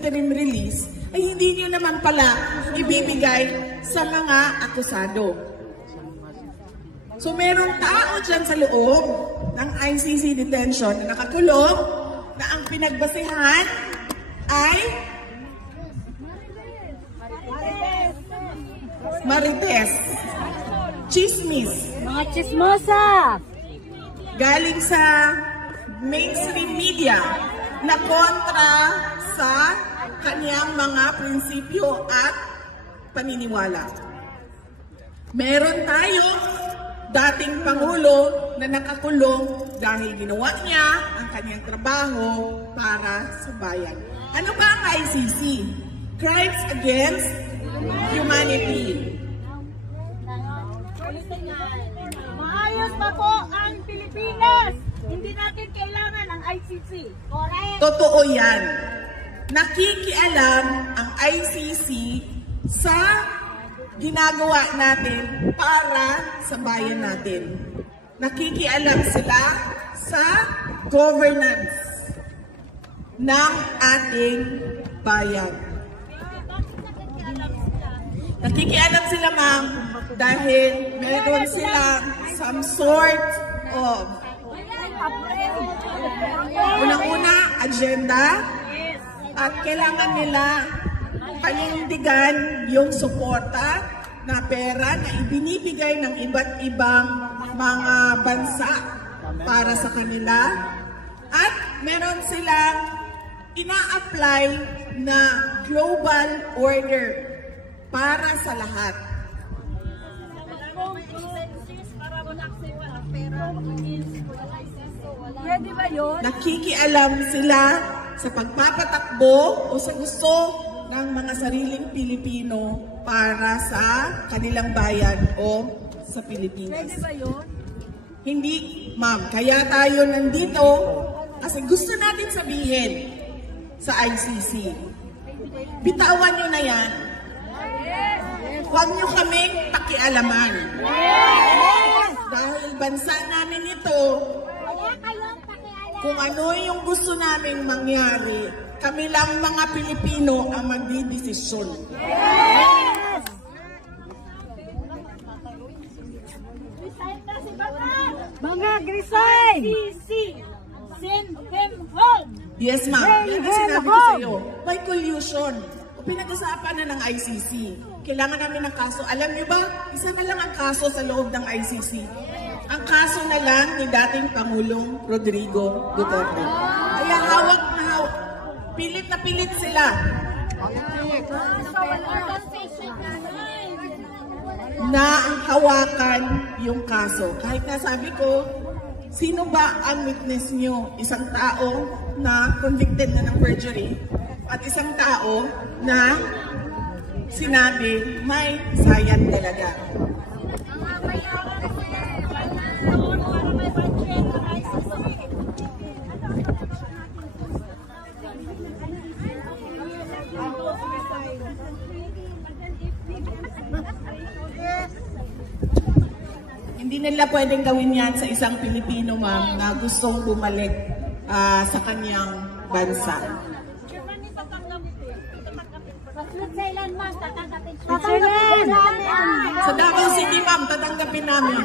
interim release ay hindi nyo naman pala ibibigay sa mga akusado. So merong tao dyan sa loob ng ICC detention na nakakulong na ang pinagbasehan ay Marites. Chismis. Mga chismosa. Galing sa mainstream media na kontra sa kanyang mga prinsipyo at paniniwala. Meron tayong dating Pangulo na nakakulong dahil ginawa niya ang kanyang trabaho para sa bayan. Ano ba ang ICC? Crimes Against Humanity. Maayos pa po ang Pilipinas. Hindi natin kailangan ang ICC. Correct. Totoo yan. Nakikialam ang ICC sa ginagawa natin para sa bayan natin. Nakikialam sila sa governance ng ating bayan. Nakikialam sila, ma'am, dahil meron silang some sort of unang-una, agenda, at kailangan nila panindigan yung suporta na pera na ibinibigay ng iba't ibang mga bansa para sa kanila. At meron silang ina-apply na global order para sa lahat. Pwede ba yun? Nakikialam sila sa pagpapatakbo o sa gusto ng mga sariling Pilipino para sa kanilang bayan o sa Pilipinas. Pwede ba yun? Hindi, ma'am. Kaya tayo nandito kasi gusto natin sabihin sa ICC. Bitawan nyo na yan. Huwag nyo kaming pakialaman. Dahil bansa namin ito, kung ano yung gusto naming mangyari, kami lang mga Pilipino ang magdidesisyon. Mga resign! Send them home! Yes, ma'am. Yan ang sinabi ko sa iyo. May collusion. Pinag-usapan na ng ICC. Kailangan namin ng kaso. Alam niyo ba, isa na lang ang kaso sa loob ng ICC. Ang kaso na lang ni dating Pangulong Rodrigo Duterte. Kaya hawak na hawak. Pilit na pilit sila. Na hawakan yung kaso. Kahit na sabi ko, sino ba ang witness nyo? Isang tao na convicted na ng perjury at isang tao na sinabi may sayad talaga. Hindi nila pwedeng gawin yan sa isang Pilipino, ma'am, na gustong bumalik sa kanyang bansa. Sa Davao City, ma'am, tatanggapin namin.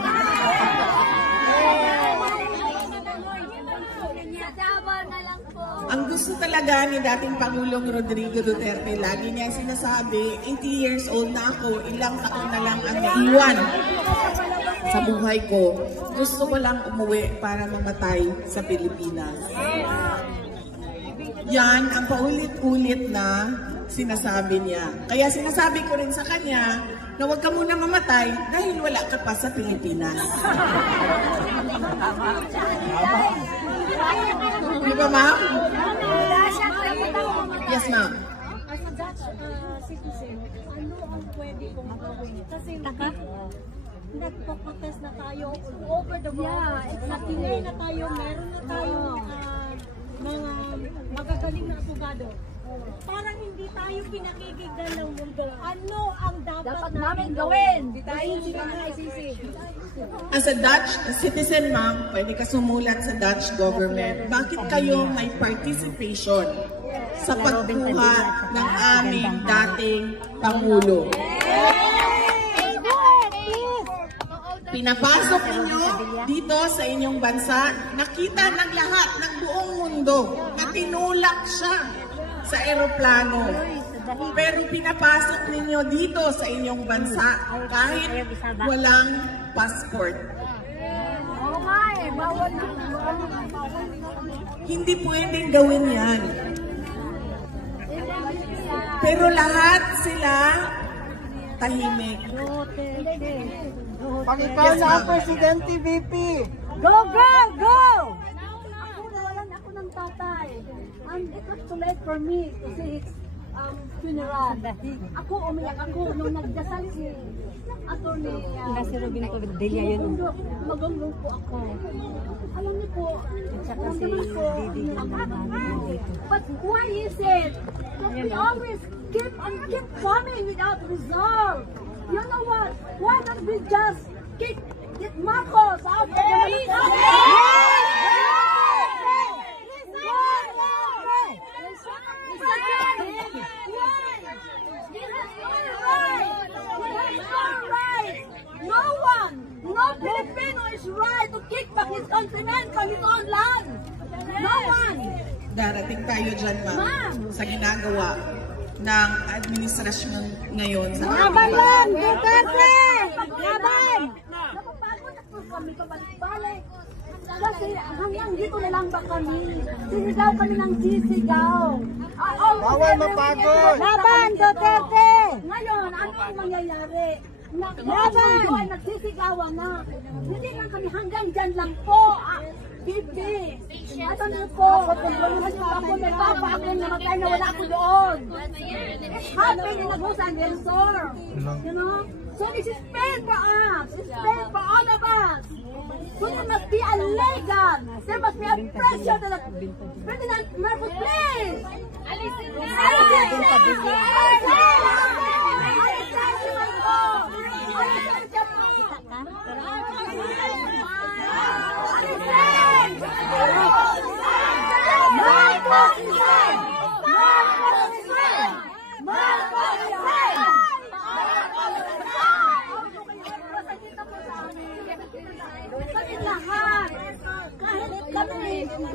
Ang gusto talaga ni dating Pangulong Rodrigo Duterte, lagi niya sinasabi, 80 years old na ako, ilang taon na lang ang naiwan sa buhay ko. Gusto ko lang umuwi para mamatay sa Pilipinas. Yan ang paulit-ulit na sinasabi niya. Kaya sinasabi ko rin sa kanya na huwag ka muna mamatay dahil wala ka pa sa Pilipinas. Di ba, ma'am? Yes, ma'am. As a Dutch citizen, ano ang pwede kong gawin? Kasi nagpo-protest na tayo all over the world. Yeah, nag-delay na tayo, meron na tayo mga magagaling na abogado. Parang hindi tayo pinakikigdan ng mundo. Ano ang dapat namin gawin? Hindi tayo ng ICC. As a Dutch citizen, ma'am, pwede ka sumulat sa Dutch government. Bakit kayo may participation sa pagkuha ng aming dating Pangulo. Pinapasok ninyo dito sa inyong bansa, nakita ng lahat ng buong mundo na tinulak siya sa eroplano. Pero pinapasok ninyo dito sa inyong bansa kahit walang passport. Hindi pwedeng gawin yan. Pero lahat sila tahimik. Pag-ikaw na ang Presidente, VP. Go, go, go! Ako nawalan ako ng tatay. And it was too late for me to see his funeral. Ako umiyak ako nung nagdasal si Attorney si Robin Cordelia yun. Magunggong po ako. Alam niyo po, but why is it that we always keep coming without resolve? You know what? Why don't we just kick Marcos out of the No Filipino is right to kick back his countrymen from his own land. No one. Darating tayo dyan, ma'am, sa ginagawa ng administrasyon ngayon. Laban lang! Duterte! Laban! Napapagod ako kami pabalik-balik. Kasi hanggang dito na lang ba kami? Sinigaw kami ng sisigaw. Bawal mapagod! Laban! Duterte! Ngayon, ano ang mangyayari? Laban! Nagsisigawan na. Hindi lang kami hanggang dyan lang po. Bibi! Ato na po, ako may papa ako namatay na wala ako doon. Happy na naghusan din, sir. You know? So this is pain for us. It's pain for all of us. So there must be a legal. There must be a pressure to the President Marcos, please! Alisin na! Alisin na!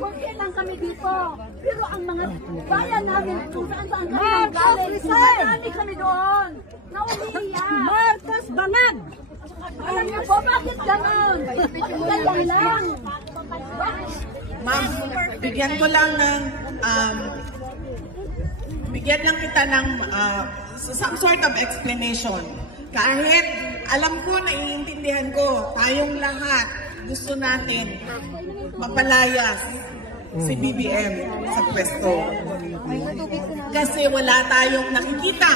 Kahit lang kami dito, pero ang mga bayan namin kung saan kami nanggaling, marami kami doon na umiiyak. Marcos Bangag! Alam niyo po, bakit ganon? Ganyan lang. Ma'am, bigyan ko lang ng bigyan lang kita ng some sort of explanation. Kahit alam ko, naiintindihan ko, tayong lahat gusto natin mapalayas si BBM sa pwesto. Kasi wala tayong nakikita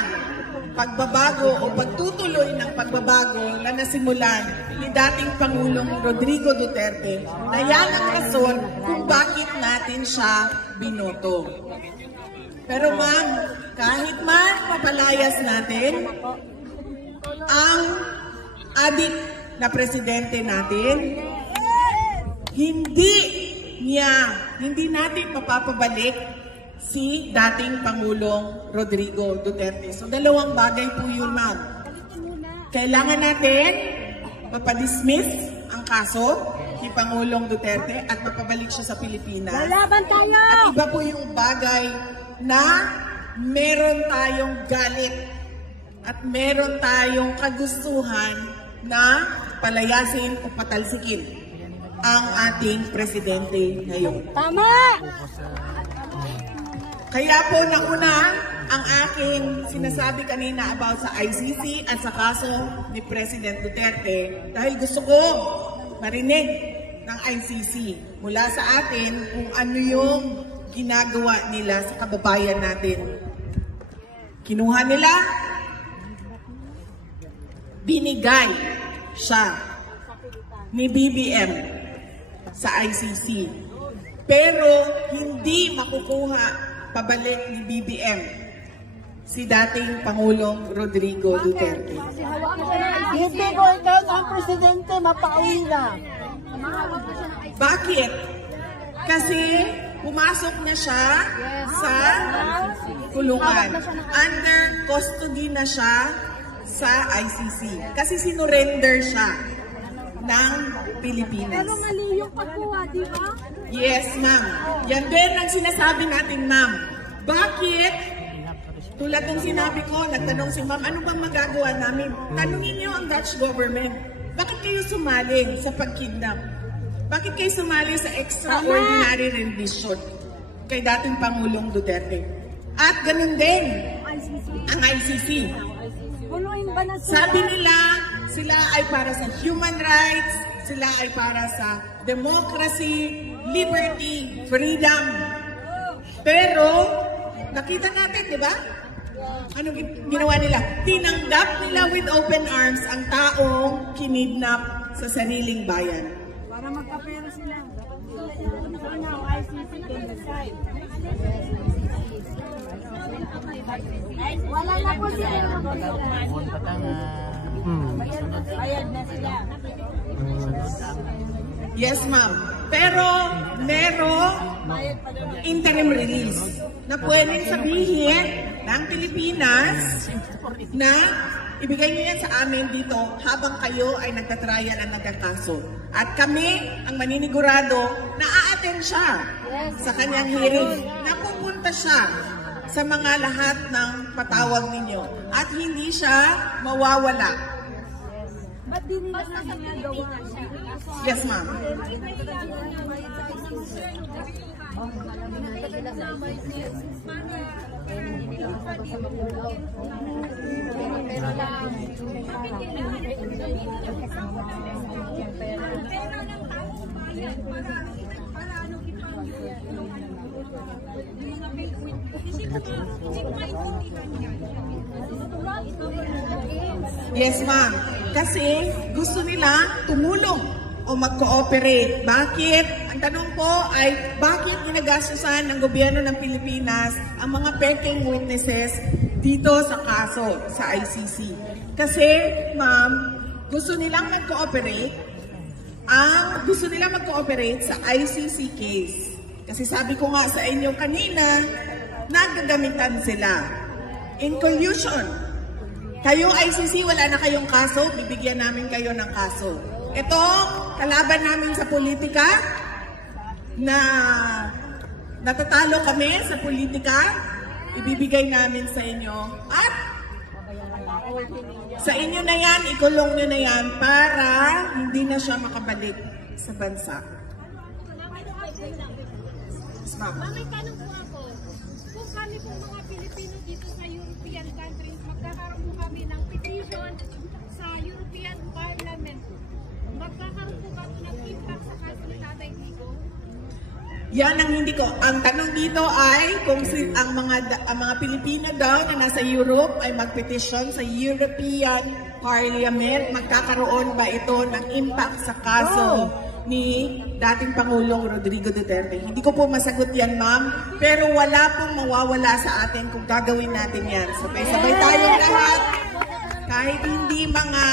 pagbabago o pagtutuloy ng pagbabago na nasimulan ni dating Pangulong Rodrigo Duterte, na yan ang rason kung bakit natin siya binoto. Pero ma'am, kahit man mapalayas natin ang adik na presidente natin, hindi natin mapapabalik si dating Pangulong Rodrigo Duterte. So dalawang bagay po yun, ma'am. Kailangan natin mapadismiss ang kaso ni Pangulong Duterte at mapabalik siya sa Pilipinas. Lalaban tayo! At iba po yung bagay na meron tayong galit at meron tayong kagustuhan na palayasin o patalsikin ang ating presidente ngayon. Tama! Kaya po nauna ang aking sinasabi kanina about sa ICC at sa kaso ni President Duterte dahil gusto ko marinig ng ICC mula sa atin kung ano yung ginagawa nila sa kababayan natin. Kinuha nila, binigay siya ni BBM sa ICC. Pero hindi makukuha pabalik ni BBM si dating Pangulong Rodrigo Duterte. Hindi ko ikaw ang presidente, mapauwi na. Bakit? Kasi pumasok na siya sa kulungan. Under custody na siya sa ICC. Kasi sinurrender siya ng Pilipinas. Pero mali yung pagkuha, di ba? Yes, ma'am. Yan din ang sinasabi natin, ma'am. Bakit? Tulad ng sinabi ko, nagtanong si ma'am, ano bang magagawa namin? Tanungin niyo ang Dutch government. Bakit kayo sumali sa pagkidnap? Bakit kayo sumali sa extraordinary rendition kay dating Pangulong Duterte? At ganun din ang ICC. Sabi nila, sila ay para sa human rights, sila ay para sa democracy, liberty, freedom. Pero, nakita natin, di ba? Ano ginawa nila? Tinanggap nila with open arms ang taong kinidnap sa sariling bayan. Para magkapera sila. Wala na po sila. Bayad na sila. Yes, ma'am. Pero, meron interim release na pwedeng sabihin ng Pilipinas na ibigay niyo yan sa amin dito habang kayo ay nagtatrial at nagkakaso. At kami, ang maninigurado, na a-attend siya sa kanyang hearing. Napupunta siya sa mga lahat ng patawag ninyo. At hindi siya mawawala. Ba't di nila nagawa? Yes, ma'am. Yes, ma'am. Kasi gusto nila tumulong o mag-cooperate. Bakit? Ang tanong po ay, bakit ginagastusan ng gobyerno ng Pilipinas ang mga peking witnesses dito sa kaso, sa ICC? Kasi, ma'am, gusto nilang mag-cooperate sa ICC case. Kasi sabi ko nga sa inyo kanina, nagagamitan sila. In collusion. Kayo ICC, wala na kayong kaso, bibigyan namin kayo ng kaso. Ito, kalaban namin sa politika, na natatalo kami sa politika, ibibigay namin sa inyo. At sa inyo na yan, ikulong nyo na yan para hindi na siya makabalik sa bansa. May tanong po ako, kung kami po mga Pilipino dito sa European countries, magkakaroon po kami ng petition sa European Parliament. Magkakaroon po kami ng impact sa kaso ni Tatay Digong? Yan ang hindi ko. Ang tanong dito ay kung ang mga Pilipino daw na nasa Europe ay magpetisyon sa European Parliament, magkakaroon ba ito ng impact sa kaso ni dating Pangulong Rodrigo Duterte? Hindi ko po masagot yan, ma'am. Pero wala pong mawawala sa atin kung gagawin natin yan. Sabay-sabay tayong lahat. Kahit hindi mga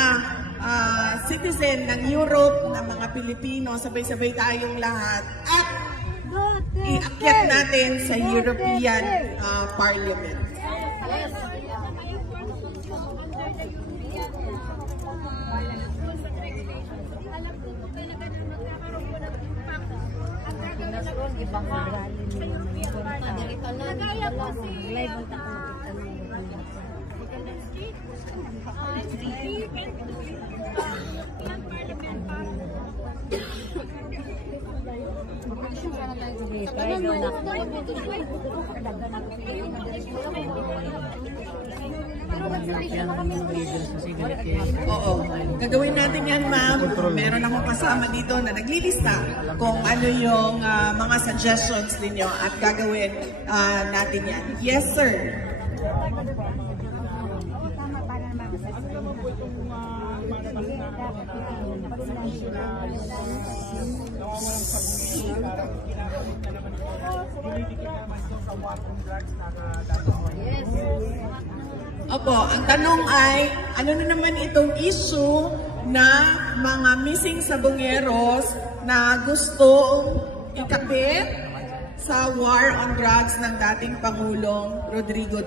citizen ng Europe, ng mga Pilipino, sabay-sabay tayong lahat. At iakyat natin sa European Parliament. Nagaya po si Oo. Gagawin natin yan, ma'am. Meron akong kasama dito na naglilista kung ano yung mga suggestions ninyo at gagawin natin yan. Yes, sir. Opo, ang tanong ay, ano na naman itong issue na mga missing sabongeros na gusto ikabit sa war on drugs ng dating Pangulong Rodrigo Duterte.